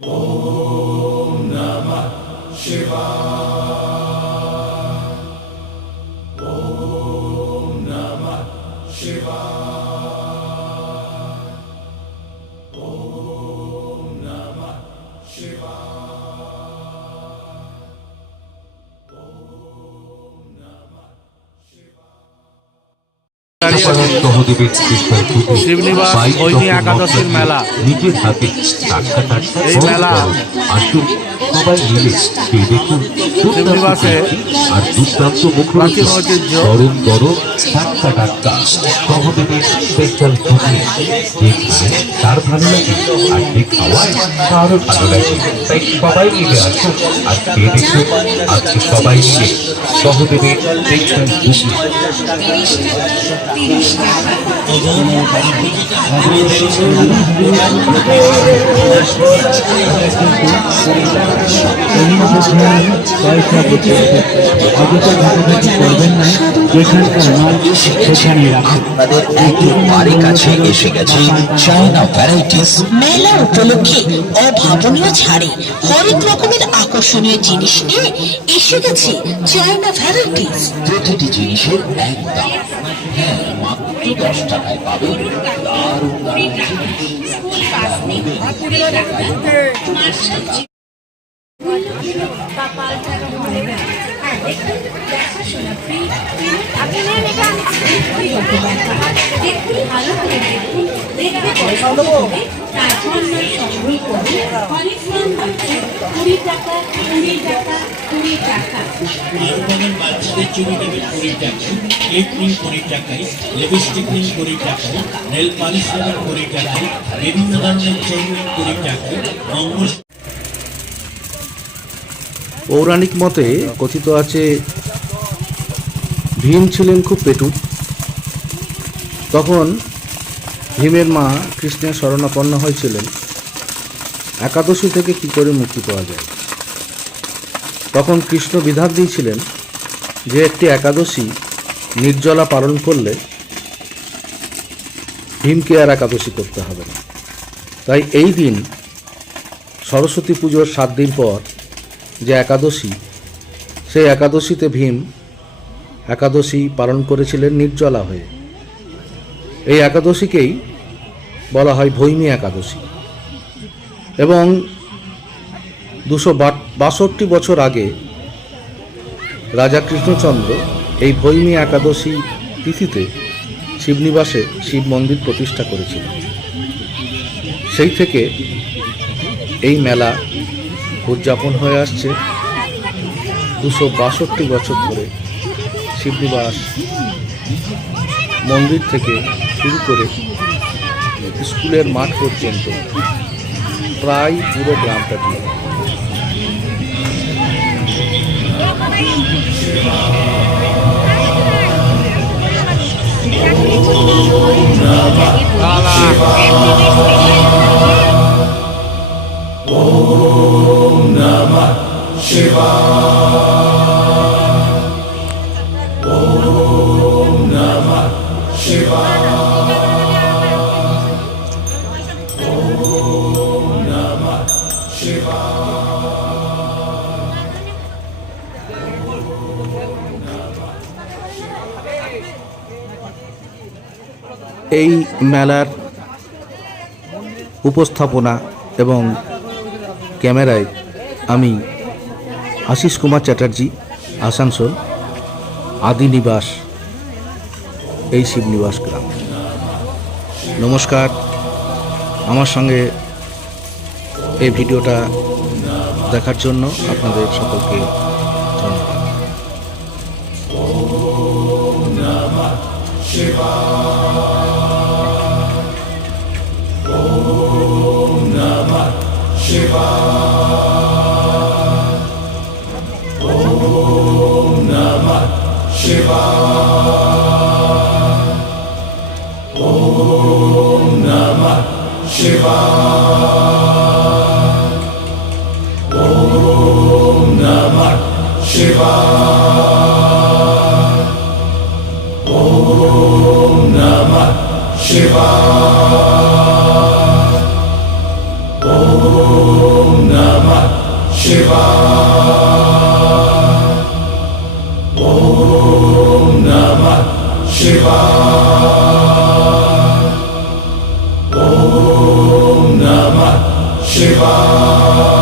Om Namah Shivaya. Om Namah Shivaya. Om Namah Shibnibas বৈনী একাদশীর মেলা। এই মেলা শিবনিবাসে প্রাচীন ঐতিহ্য। তার ভালো লাগে আর যে খাওয়ায় তারও ভালো লাগে, তাই সবাই মিলে আসুন আর খেয়ে দেখুন। আজকে সবাই মিলে সহদেবের স্পেশাল আপনাদের একেবারে কাছে এসে গেছে চায়না ভ্যারাইটিস। মেলা উপলক্ষে অভাবনীয় ছাড়ে হরেক রকমের আকর্ষণীয় জিনিস নিয়ে এসে গেছে চায়না ভ্যারাইটিস। প্রতিটি জিনিসের এক দাম, হ্যাঁ মাত্র 10 টাকায় পাবেন দারুণ দারুণ জিনিস। বাচ্চাদের চুরি নেবেন 20 টাকায়, কেক নিন 20 টাকায়, লিপস্টিক নিন 20 টাকায়, নেল পালিশ নেবেন 20 টাকায়, বিভিন্ন ধরনের চেন নিন 20 টাকায়। পৌরাণিক মতে কথিত আছে ভীম ছিলেন খুব পেটুক। তখন ভীমের মা কৃষ্ণের শরণাপন্ন হয়েছিলেন একাদশী থেকে কি করে মুক্তি পাওয়া যায়। তখন কৃষ্ণ বিধান দিয়েছিলেন যে একটি একাদশী নির্জলা পালন করলে ভীমকে আর একাদশী করতে হবে না। তাই এই দিন সরস্বতী পুজোর 7 দিন পর যে একাদশী, সেই একাদশীতে ভীম একাদশী পালন করেছিলেন নির্জলা হয়ে। এই একাদশীকেই বলা হয় ভৈমী একাদশী। এবং 262 বছর আগে রাজা কৃষ্ণচন্দ্র এই ভৈমী একাদশী তিথিতে শিবনিবাসে শিব মন্দির প্রতিষ্ঠা করেছিলেন। সেই থেকে এই মেলা উদযাপন হয়ে আসছে 262 বছর ধরে। শিবনিবাস মন্দির থেকে শুরু করে স্কুলের মাঠ পর্যন্ত প্রায় পুরো গ্রামটা দিয়ে। Om Namah Shivaya. Om Namah Shivaya. Om Namah Shivaya. এই মেলার উপস্থাপনা এবং ক্যামেরায় আমি আশিস কুমার চ্যাটার্জি, আসানসোল, আদিনিবাস, এই শিবনিবাস গ্রাম। নমস্কার। আমার সঙ্গে এই ভিডিওটা দেখার জন্য আপনাদের সকলকে ধন্যবাদ। Om Namah Shivaya. Om Namah Shivaya. Om Namah Shivaya. Om Namah Shivaya. Om Namah Shivaya. Om Namah Shivaya. Om Om Namah Shivaya. Om Namah Shivaya.